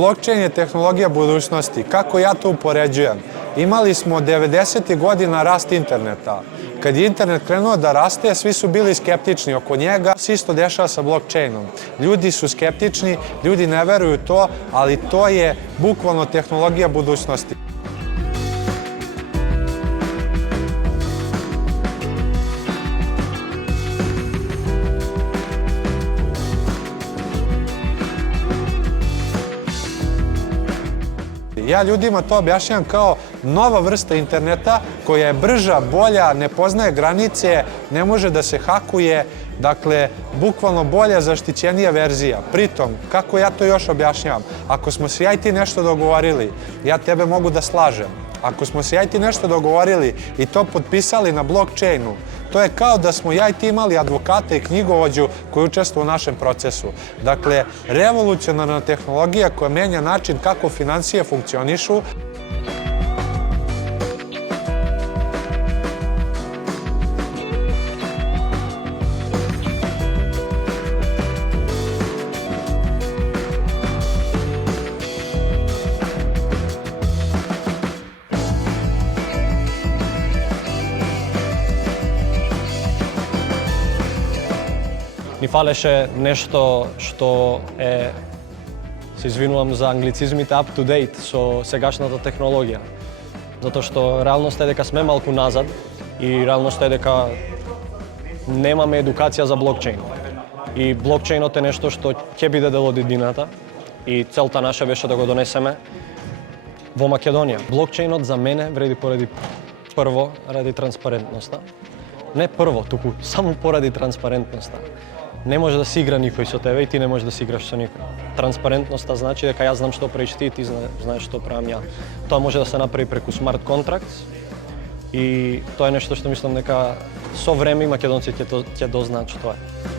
Blockchain je tehnologija budućnosti. Kako ja to upoređujem? Imali smo 90. godina rast interneta. Kad je internet krenuo da raste, svi su bili skeptični oko njega. Se isto dešava sa blockchainom. Ljudi su skeptični, ljudi ne veruju to, ali to je bukvalno tehnologija budućnosti. Ja ljudima to objašnjam kao nova vrsta interneta koja je brža, bolja, ne poznaje granice, ne može da se hakuje, dakle, bukvalno bolja, zaštićenija verzija. Pritom, kako ja to još objašnjavam? Ako smo se ja i ti nešto dogovorili, ja tebe mogu da slažem. Ako smo se ja i ti nešto dogovorili i to potpisali na blockchainu, to je kao da smo ja i ti imali advokata i knjigovođu koji učestvuju u našem procesu. Dakle, revolucionarna tehnologija koja menja način kako finansije funkcionišu. Ни фалеше нешто што е, се извинувам за англицизмите, up to date со сегашната технологија. Затоа што реалноста е дека сме малку назад и реалноста е дека немаме едукација за блокчейн. И блокчейнот е нешто што ќе биде дел од иднината и целта наша беше да го донесеме во Македонија. Блокчейнот за мене вреди поради прво ради транспарентноста. Не прво, туку само поради транспарентноста. Не може да си игра никој со тебе и ти не можеш да си играш со никој. Транспарентноста значи дека јас знам што правиш ти и ти знаеш што правам ја. Тоа може да се направи преку смарт контракт и тоа е нешто што мислам дека со време македонците ќе дознаат што е.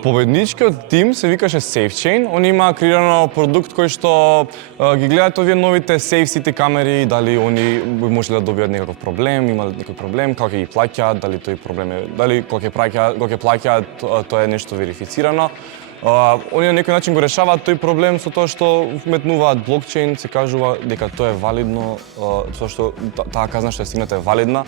Победничкиот тим се викаше SafeChain. Он има креирано продукт кој што ги гледаат овие новите SafeCity камери, дали они можеле да добијат некаков проблем, имале некој проблем, како ќе ги плаќаат, дали тој проблем е, дали кога ќе плаќаат, тоа е нешто верифицирано. Они на некој начин го решаваат тој проблем со тоа што вметнуваат блокчейн, се кажува дека тоа е валидно, тоа што таа казна што е стигната е валидна.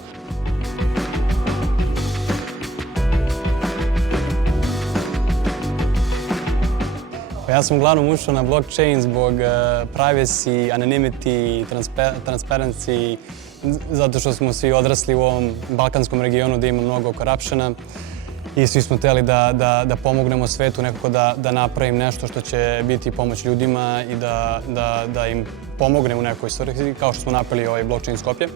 Јас сум главно ушao на блокчейн због privacy, anonymity, transparency, затоа што смо сви одрасли во овом балканском региону да има многу корапшена и сви смо тели да помогнемо свету некако да направим нешто што ќе бити помоќ људима и да им помогнемо у некој историја, као што смо направили овој блокчейн Скопје.